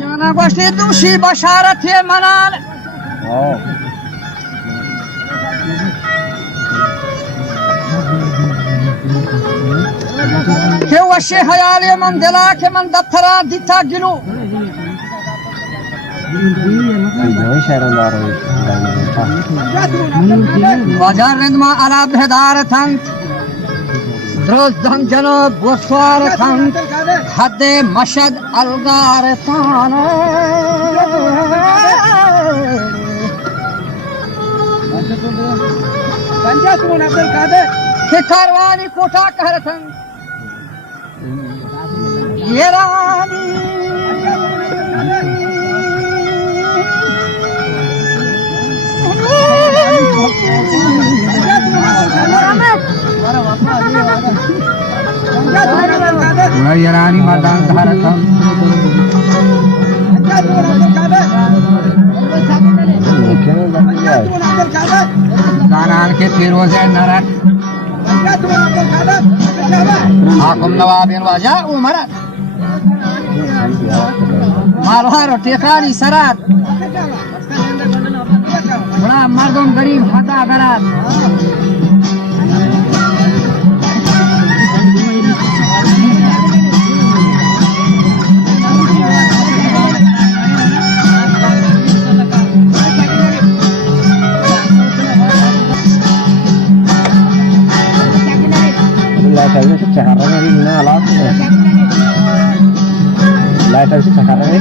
Yana gosti dushi basharat ye manan. Ke washe hayal man dila ke man daftara dita gilu. Bajar rendma ala behdar thant. Drozdam jano boswar thant. Hadde mashad algar thant. Ke karwani kota kar thant. Ye rani. Yarani madan dharatam Ganan ke firoze narat Hakum nawabin waja umarat Malwa roti khani sarat Bada mardum garib hata garat Lighter itu cakarannya di mana alat? Lighter itu cakarannya.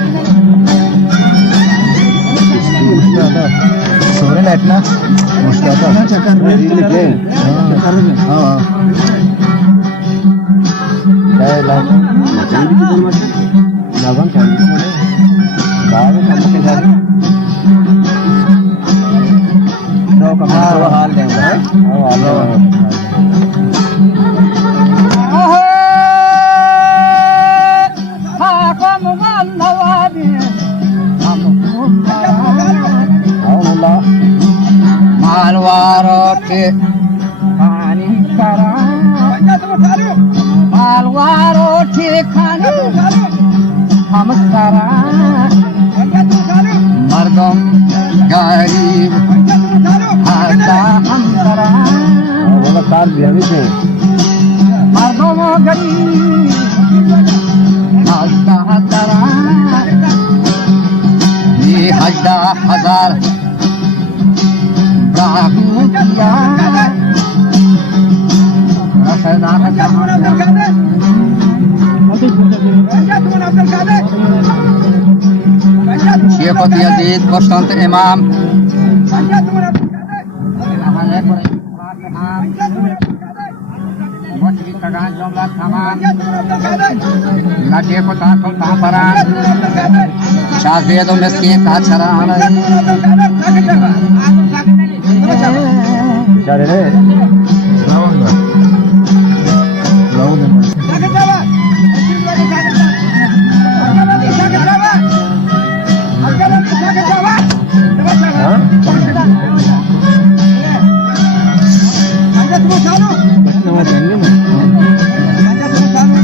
Sore light na, Mustafa. Cakarannya. Cakarannya. Kayak light. Lawan kan? Baru kamu kejar. No kamu hal yang baik. Halo. Malwarote khani kara Malwarote khani hum kara Mardom garib hata hum kara Bola kar diya bhi Mardom garib hata kara Ye hajda hazar Syekh Yazid Bastante Imam Nadia ko takol taparan Shazia do miskin ka charan Cari deh. Lawan enggak? Lawan enggak? Sakit apa? Sakit apa? Sakit apa? Hah? Anda terus selalu. Nama jangan mah. Anda terus selalu.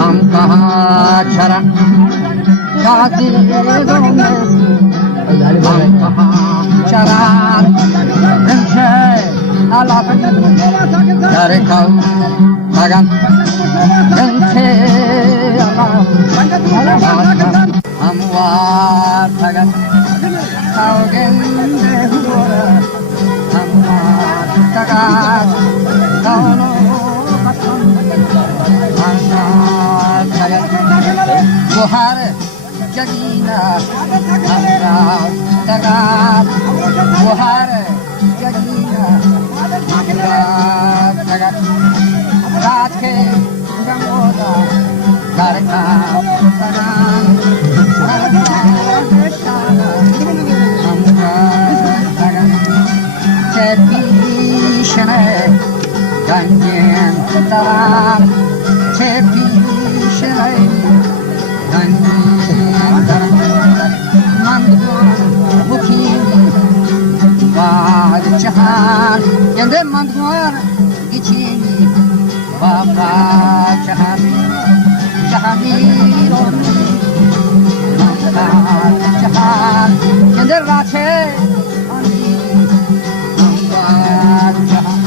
हम कहाँ छरा शादी हम कहाँ charan Rinche alafin Darikau Bagan Rinche alafin Amwar Bagan Kaugen Dehura Amwar Tagat Kauno Bakan Amwar Bagan Buhar Jagina Amwar Tagat Buhar Jagina Amwar Tagat Raat ke Gamoda Garka Tagan Ganjen taram, chepi shalai, ganjen taram, mandwan bukini, bad chahan, yende mandwan ichini, baba chahani, chahani roni, mandwan chahan, yende rache, ani, mandwan chahan.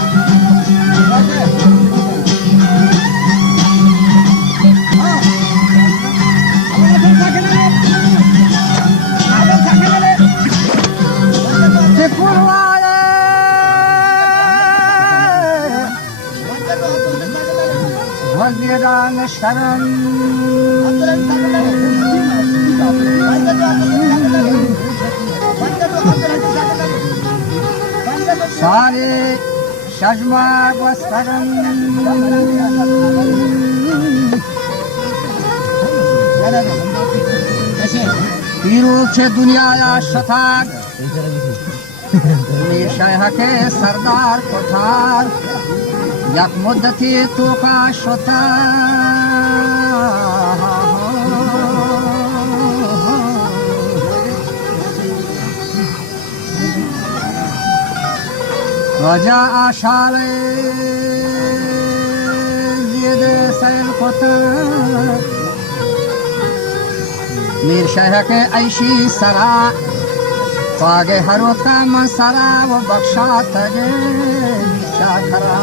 Vaziran Sharan Sare Shajma Vastaran Piro ke dünyaya şatak Nişaya ke sardar kotar Yak muddeti tuqa şota Raja aşale ziyade sayl kota Mir şaya ke ayşi sara Fage harot ka mansara wo baksha tage Shakara